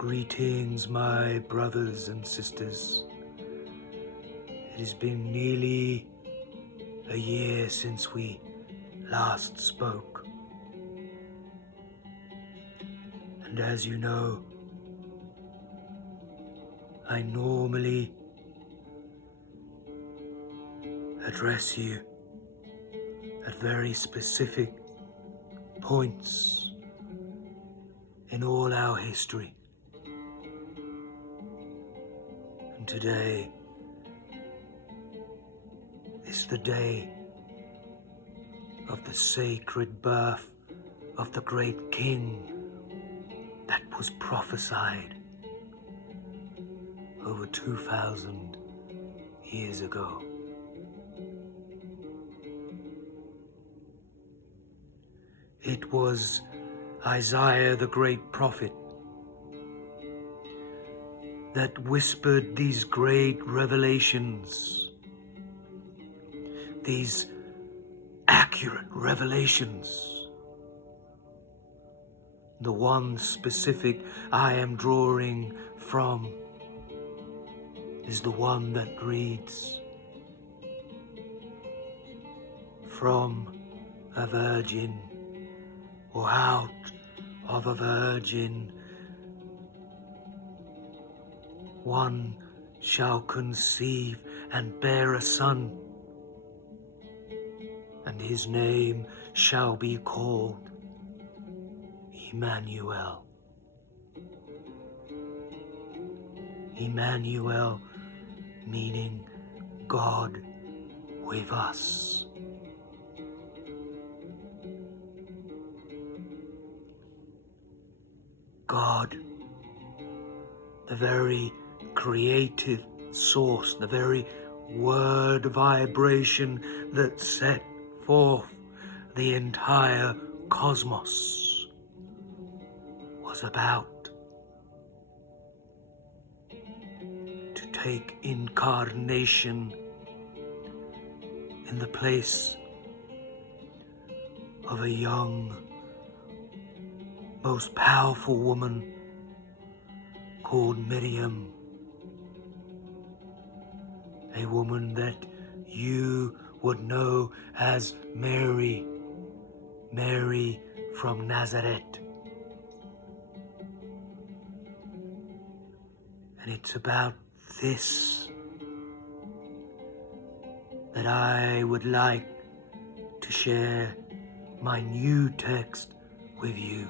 Greetings, my brothers and sisters. It has been nearly a year since we last spoke. And as you know, I normally address you at very specific points in all our history. And today is the day of the sacred birth of the great king that was prophesied over 2,000 years ago. It was Isaiah the great prophet that whispered these great revelations, these accurate revelations. The one specific I am drawing from is the one that reads, "From a virgin, or out of a virgin, one shall conceive and bear a son, and his name shall be called Emmanuel." Emmanuel meaning God with us. God, the very creative source, the very word vibration that set forth the entire cosmos, was about to take incarnation in the place of a young, most powerful woman called Miriam, a woman that you would know as Mary from Nazareth. And it's about this that I would like to share my new text with you.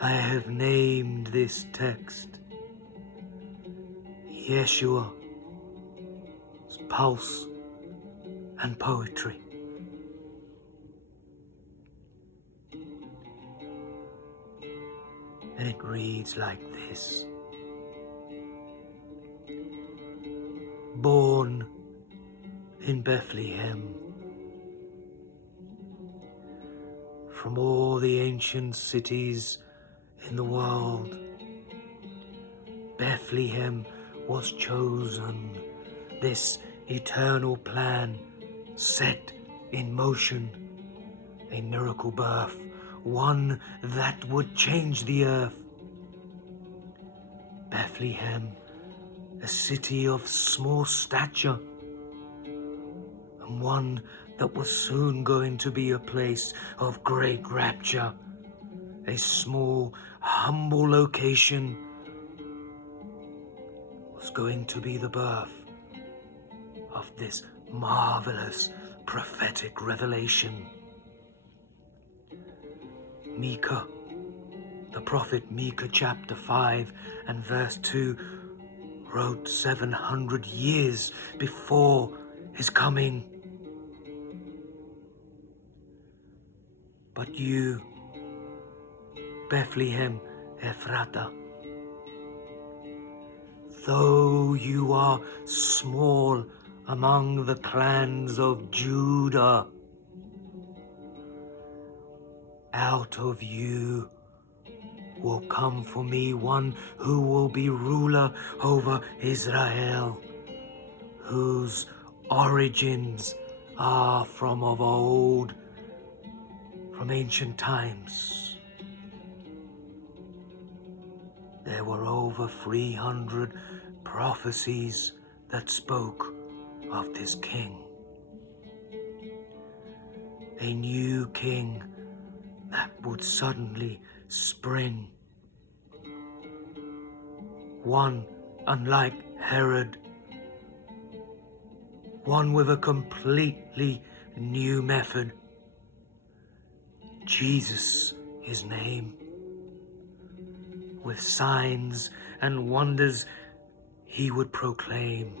I have named this text Yeshua's Pulse and Poetry. And it reads like this. Born in Bethlehem, from all the ancient cities in the world, Bethlehem was chosen, this eternal plan set in motion, a miracle birth, one that would change the earth. Bethlehem, a city of small stature, and one that was soon going to be a place of great rapture, a small, humble location, was going to be the birth of this marvelous prophetic revelation. Micah, the prophet Micah chapter 5 and verse 2 wrote 700 years before his coming. But you, Bethlehem Ephratah, though you are small among the clans of Judah, out of you will come for me one who will be ruler over Israel, whose origins are from of old, from ancient times. There were over 300 prophecies that spoke of this king. A new king that would suddenly spring. One unlike Herod. One with a completely new method. Jesus, his name. With signs and wonders he would proclaim.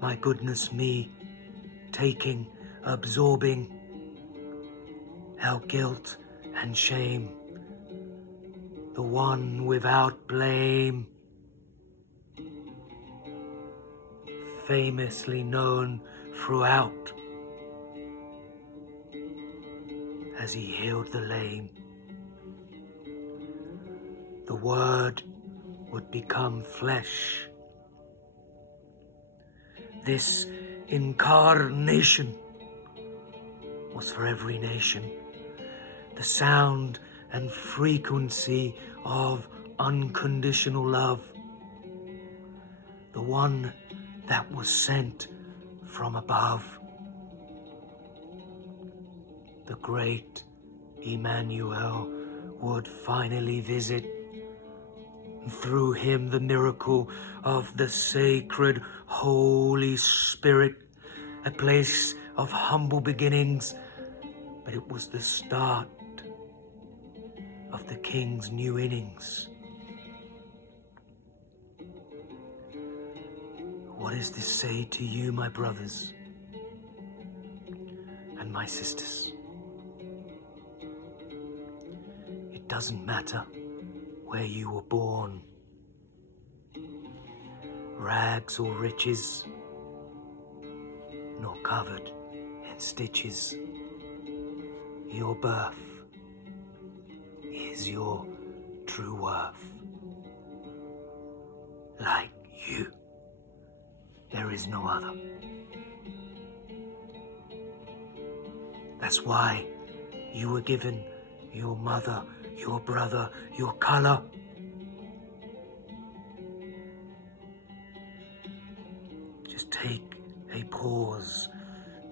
My goodness me, taking, absorbing our guilt and shame. The one without blame. Famously known throughout as he healed the lame. The Word would become flesh. This incarnation was for every nation. The sound and frequency of unconditional love. The one that was sent from above. The great Emmanuel would finally visit. Through him the miracle of the sacred Holy Spirit, a place of humble beginnings, but it was the start of the King's new innings. What does this say to you, my brothers and my sisters? It doesn't matter where you were born, rags or riches, nor covered in stitches. Your birth is your true worth. Like you, there is no other. That's why you were given your mother, your brother, your color. Just take a pause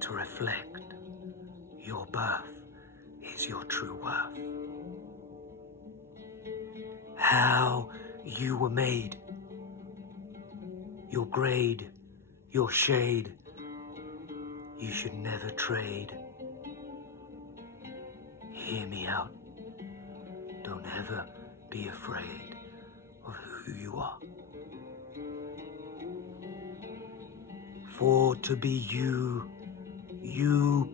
to reflect. Your birth is your true worth. How you were made, your grade, your shade, you should never trade. Hear me out. Don't ever be afraid of who you are. For to be you, you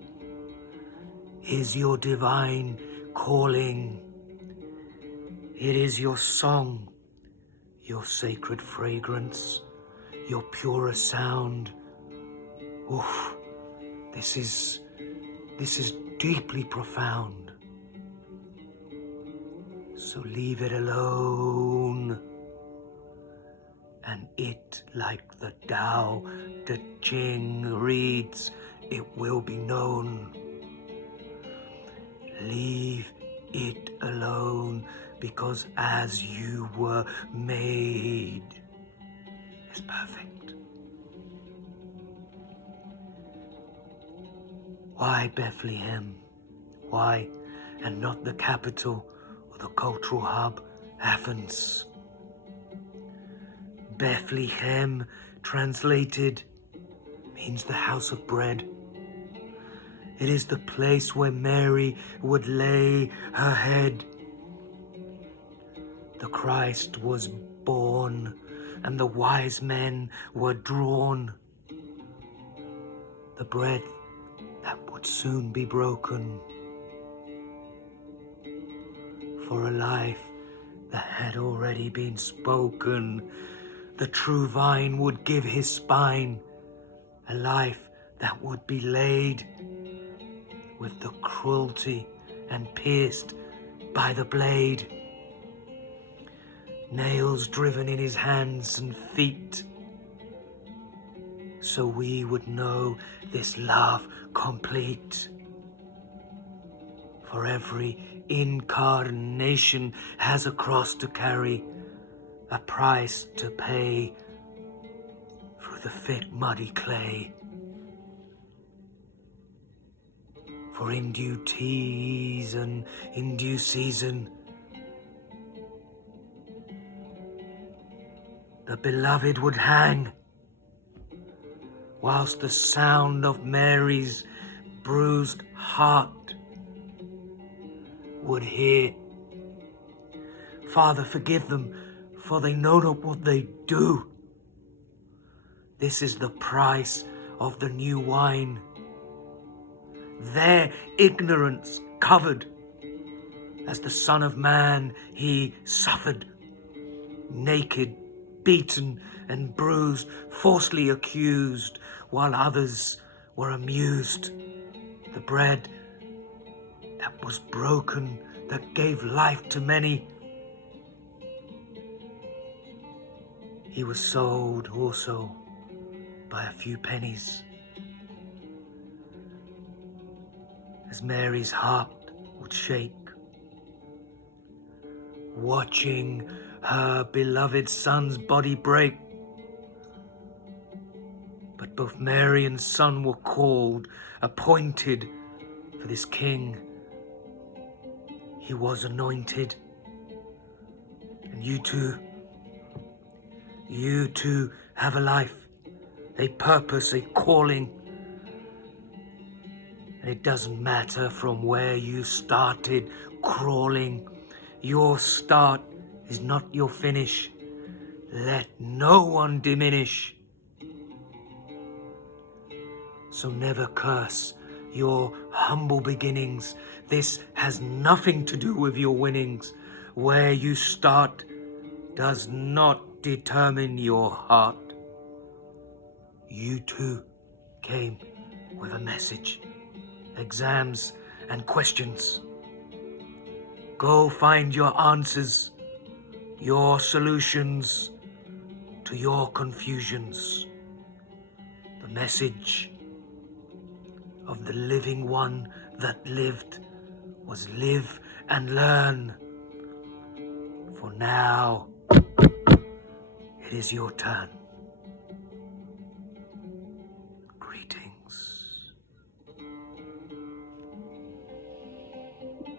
is your divine calling. It is your song, your sacred fragrance, your purest sound. Oof, this is deeply profound. So leave it alone, and it, like the Tao Te Ching reads, it will be known. Leave it alone, because as you were made is perfect. Why Bethlehem? Why, and not the capital or the cultural hub, Athens? Bethlehem, translated, means the house of bread. It is the place where Mary would lay her head. The Christ was born, and the wise men were drawn. The bread that would soon be broken. For a life that had already been spoken, the true vine would give his spine, a life that would be laid with the cruelty and pierced by the blade, nails driven in his hands and feet, so we would know this love complete. For every incarnation has a cross to carry, a price to pay through the thick muddy clay. For in due season, in due season, the beloved would hang, whilst the sound of Mary's bruised heart would hear. Father, forgive them, for they know not what they do. This is the price of the new wine. Their ignorance covered, as the Son of Man he suffered, naked, beaten and bruised, falsely accused, while others were amused. The bread that was broken, that gave life to many, he was sold also by a few pennies. As Mary's heart would shake, watching her beloved Son's body break. But both Mary and Son were called, appointed for this King. He was anointed. And you too have a life, a purpose, a calling. And it doesn't matter from where you started crawling. Your start is not your finish. Let no one diminish. So never curse your humble beginnings. This has nothing to do with your winnings. Where you start does not determine your heart. You too came with a message, exams and questions. Go find your answers, your solutions to your confusions. The message of the living one that lived was live and learn. For now, it is your turn.